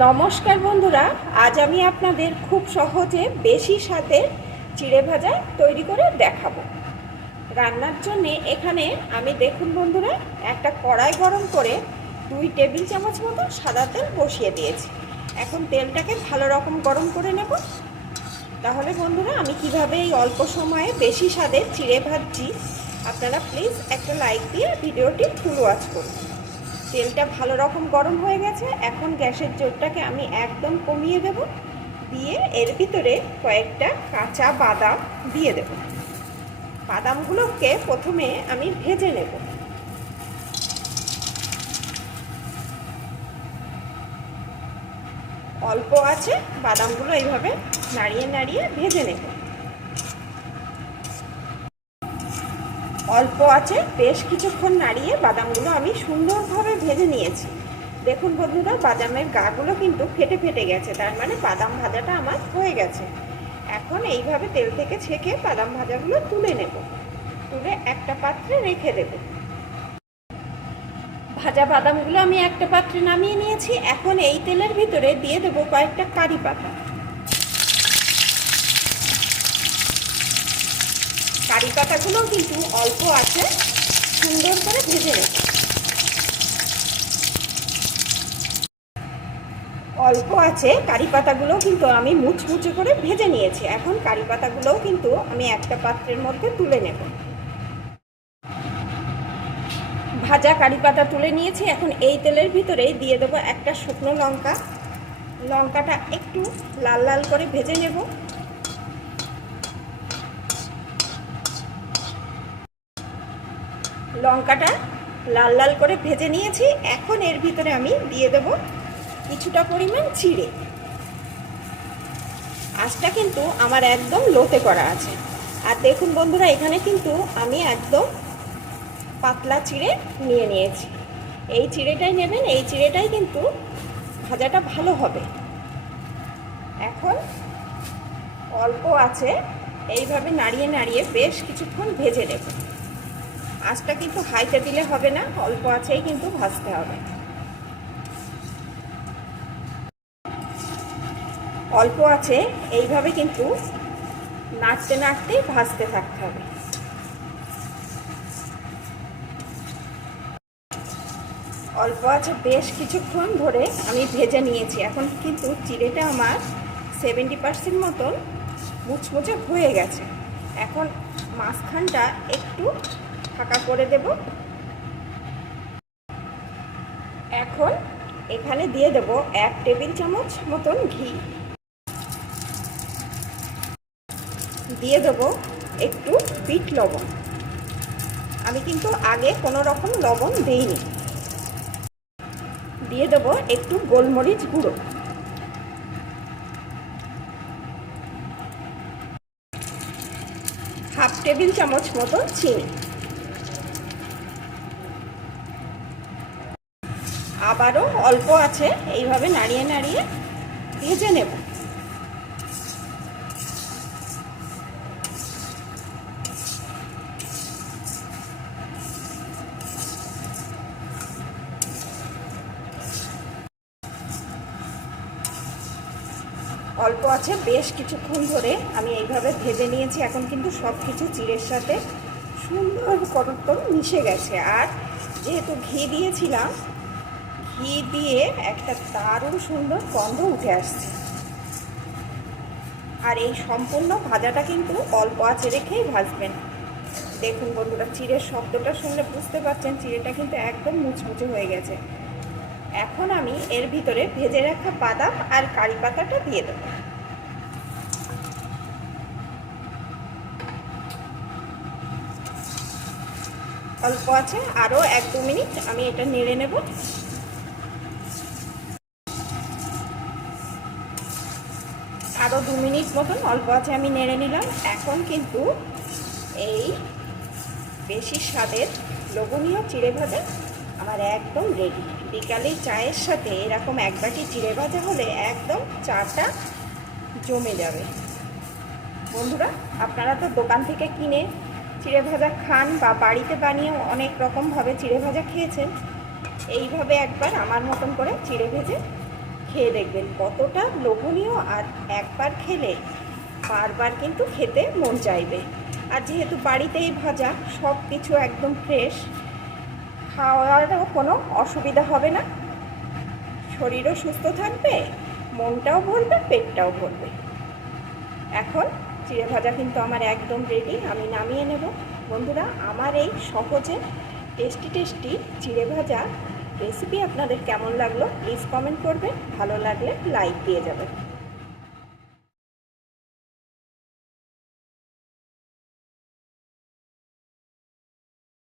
নমস্কার বন্ধুরা, আজ আমি আপনাদের খুব সহজে বেশি স্বাদের চিড়ে ভাজা তৈরি করে দেখাবো। রান্নার জন্য এখানে আমি দেখুন বন্ধুরা, একটা কড়াই গরম করে দুই টেবিল চামচ মতো সাদা তেল বসিয়ে দিয়েছি। এখন তেলটাকে ভালো রকম গরম করে নেব। তাহলে বন্ধুরা, আমি কীভাবে এই অল্প সময়ে বেশি স্বাদের চিড়ে ভাজছি, আপনারা প্লিজ একটা লাইক দিয়ে ভিডিওটি ফুল ওয়াচ করুন। তেলটা ভালো রকম গরম হয়ে গেছে, এখন গ্যাসের জোরটাকে আমি একদম কমিয়ে দেব, দিয়ে এর ভিতরে কয়েকটা কাঁচা বাদাম দিয়ে দেব। বাদামগুলোকে প্রথমে আমি ভেজে নেব। অল্প আছে, বাদামগুলো এইভাবে নাড়িয়ে নাড়িয়ে ভেজে নেব। অল্প আছে, বেশ কিছুক্ষণ নাড়িয়ে বাদামগুলো আমি সুন্দরভাবে ভেজে নিয়েছি। দেখুন বন্ধুরা, বাদামের গাগুলো কিন্তু ফেটে ফেটে গেছে, তার মানে বাদাম ভাজাটা আমার হয়ে গেছে। এখন এইভাবে তেল থেকে ছেঁকে বাদাম ভাজাগুলো তুলে নেব। তুলে একটা পাত্রে রেখে দেব। ভাজা বাদামগুলো আমি একটা পাত্রে নামিয়ে নিয়েছি। এখন এই তেলের ভিতরে দিয়ে দেবো কয়েকটা কারি পাতা। কারি পাতাগুলো কিন্তু অল্প আছে। সুন্দর করে ভেজে নেব। অল্প আছে, কারি পাতাগুলো কিন্তু আমি মুচমুচে করে ভেজে নিয়েছি। এখন কারি পাতাগুলোও কিন্তু আমি একটা পাত্রের মধ্যে তুলে নেব। ভাজা কারি পাতা তুলে নিয়েছি। এখন এই তেলের ভিতরে দিয়ে দেবো একটা শুকনো লঙ্কা। লঙ্কাটা একটু লাল লাল করে ভেজে নেব। লঙ্কাটা লাল লাল করে ভেজে নিয়েছি। এখন এর ভিতরে আমি দিয়ে দেব কিছুটা পরিমাণ চিড়ে। আঁচটা কিন্তু আমার একদম লোতে করা আছে। আর দেখুন বন্ধুরা, এখানে কিন্তু আমি একদম পাতলা চিড়ে নিয়ে নিয়েছি। এই চিড়েটাই নেবেন, এই চিড়েটাই কিন্তু ভাজাটা ভালো হবে। এখন অল্প আছে, এইভাবে নাড়িয়ে নাড়িয়ে বেশ কিছুক্ষণ ভেজে নেব। আঁচটা কিন্তু হাইতে দিলে হবে না, অল্প আছেই কিন্তু ভাজতে হবে। অল্প আছে এইভাবে কিন্তু নাড়তে নাড়তে ভাজতে থাকতে হবে। অল্প আছে বেশ কিছুক্ষণ ধরে আমি ভেজে নিয়েছি। এখন কিন্তু চিড়েটা আমার সেভেন্টি পার্সেন্ট মতন মুচমুচে হয়ে গেছে। এখন মাঝখানটা একটু ফাঁকা করে দেব। এখন এখানে দিয়ে দেব এক টেবিল চামচ মতন ঘি। দিয়ে দেব একটু বিট লবণ। আমি কিন্তু আগে কোনো রকম লবণ দেইনি। দিয়ে দেব একটু গোলমরিচ গুঁড়ো। হাফ টেবিল চামচ মতো চিনি। আবারও অল্প আছে, এইভাবে নাড়িয়ে নাড়িয়ে ভেজে নেব। অল্প আছে, বেশ কিছুক্ষণ ধরে আমি এইভাবে ভেজে নিয়েছি, এখন কিন্তু সব কিছু চিড়ের সাথে সুন্দর করতম মিশে গেছে। আর যেহেতু ঘি দিয়েছিলাম ঘি দিয়ে একটা দারুণ সুন্দর গন্ধ উঠে আসছে। আর এই সম্পূর্ণ ভাজাটা কিন্তু অল্প আছে রেখেই ভাজবেন। দেখুন বন্ধুরা, চিড়ের শব্দটা শুনলে বুঝতে পারছেন, চিড়েটা কিন্তু একদম মুচমুচে হয়ে গেছে। এখন আমি এর ভিতরে ভেজে রাখা বাদাম আর কারি পাতাটা দিয়ে দেবো। অল্প আছে, আরও এক দু মিনিট আমি এটা নেড়ে নেব। আরও দু মিনিট মতন, অল্প আছে আমি নেড়ে নিলাম। এখন কিন্তু এই বেশি স্বাদের লোভনীয় চিড়ে ভাজা আমার একদম রেডি বিকালে চায়ের সাথে এরকম এক বাটি চিড়ে ভাজা হলে একদম চাটা জমে যাবে। বন্ধুরা, আপনারা তো দোকান থেকে কিনে চিড়ে ভাজা খান বা বাড়িতে বানিয়েও অনেক রকমভাবে চিড়ে ভাজা খেয়েছেন। এইভাবে একবার আমার মতন করে চিড়ে ভেজে খেয়ে দেখবেন কতটা লোভনীয় আর একবার খেলে বারবার কিন্তু খেতে মন চাইবে। আর যেহেতু বাড়িতেই ভাজা সব কিছু একদম ফ্রেশ খাওয়ারও কোনো অসুবিধা হবে না। শরীরও সুস্থ থাকবে, মনটাও ভরবে, পেটটাও ভরবে। এখন চিড়ে ভাজা কিন্তু আমার একদম রেডি আমি নামিয়ে নেব। বন্ধুরা, আমার এই সহজে টেস্টি টেস্টি চিড়ে ভাজা রেসিপি আপনাদের কেমন লাগল প্লিজ কমেন্ট করবেন। ভালো লাগলে লাইক দিয়ে যাবেন।